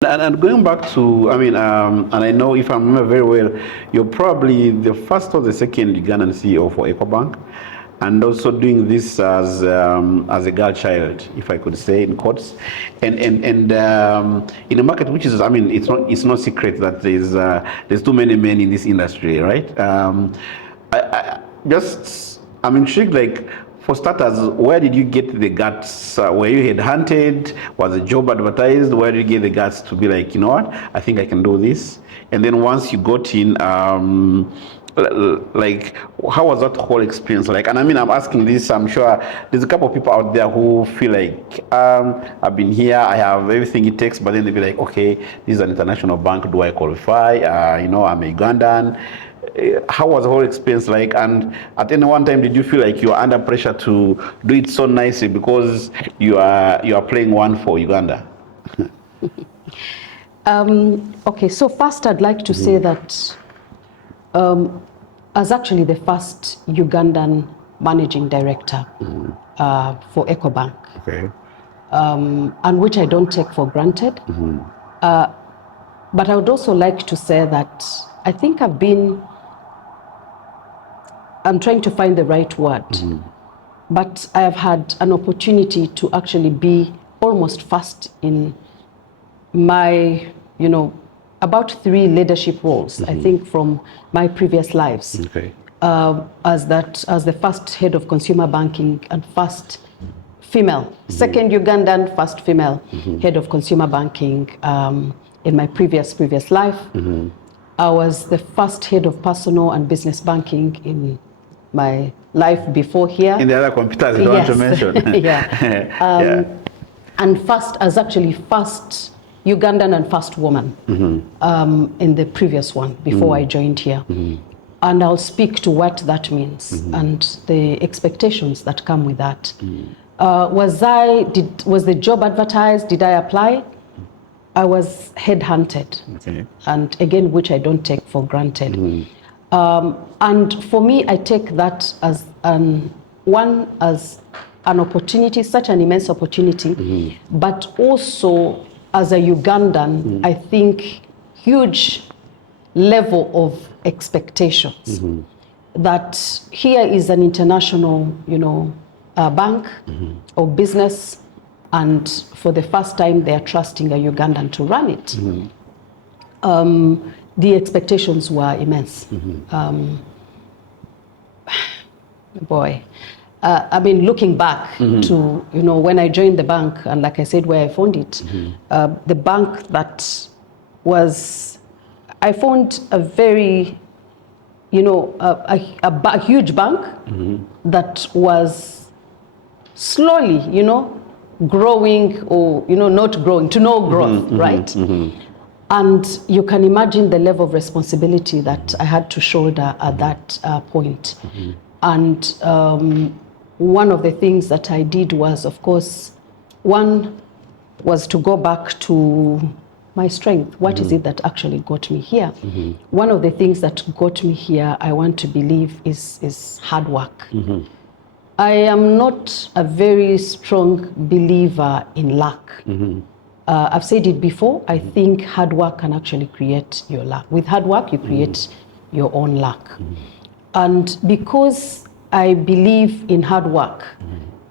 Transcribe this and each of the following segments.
And going back to, and I know if I remember very well, you're probably the first or the second Ugandan CEO for Ecobank, and also doing this as a girl child, if I could say in quotes, and in a market which is, it's not secret that there's too many men in this industry, right? I'm intrigued, like, for starters, where did you get the guts? Were you headhunted? Was the job advertised? Where did you get the guts to be like, you know what, I think I can do this? And then once you got in, like, how was that whole experience like? And I'm asking this, I'm sure there's a couple of people out there who feel like, I've been here, I have everything it takes, but then they'll be like, okay, this is an international bank, do I qualify? I'm a Ugandan. How was the whole experience like? And at any one time, did you feel like you were under pressure to do it so nicely because you are playing one for Uganda? Okay, so first I'd like to say that as actually the first Ugandan managing director for Ecobank, Okay. And which I don't take for granted. But I would also like to say that I think I'm trying to find the right word, but I have had an opportunity to actually be almost first in my, about 3 leadership roles, I think, from my previous lives. Okay. As the first head of consumer banking and first female, second Ugandan, first female head of consumer banking in my previous life. I was the first head of personal and business banking in my life before here. In the other computers you don't want to mention. Yeah. And first Ugandan and first woman in the previous one before I joined here. And I'll speak to what that means and the expectations that come with that. Was the job advertised? Did I apply? I was headhunted, okay. And again, which I don't take for granted. And for me, I take that as an opportunity, such an immense opportunity, but also as a Ugandan, I think huge level of expectations that here is an international, bank or business, and for the first time they are trusting a Ugandan to run it. The expectations were immense. Looking back to when I joined the bank, and like I said, where I found it, the bank that was, I found a very, a huge bank that was slowly, growing or not growing, to no growth, right? And you can imagine the level of responsibility that I had to shoulder at that point. And one of the things that I did was, of course, one was to go back to my strength. What is it that actually got me here? One of the things that got me here, I want to believe, is hard work. I am not a very strong believer in luck. I've said it before, I think hard work can actually create your luck. With hard work, you create your own luck. And because I believe in hard work,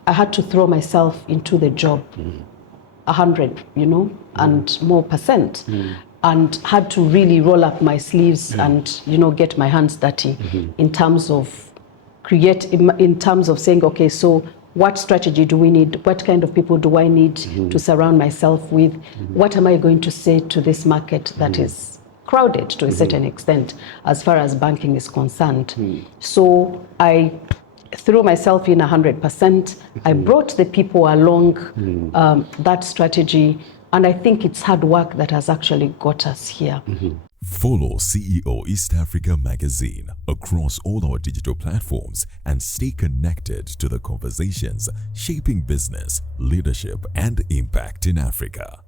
I had to throw myself into the job 100, and more percent, and had to really roll up my sleeves and, get my hands dirty in terms of in terms of saying, okay, so what strategy do we need? What kind of people do I need to surround myself with? What am I going to say to this market that is crowded to a certain extent as far as banking is concerned? So I threw myself in 100%. I brought the people along that strategy, and I think it's hard work that has actually got us here. Follow CEO East Africa Magazine across all our digital platforms and stay connected to the conversations shaping business, leadership, and impact in Africa.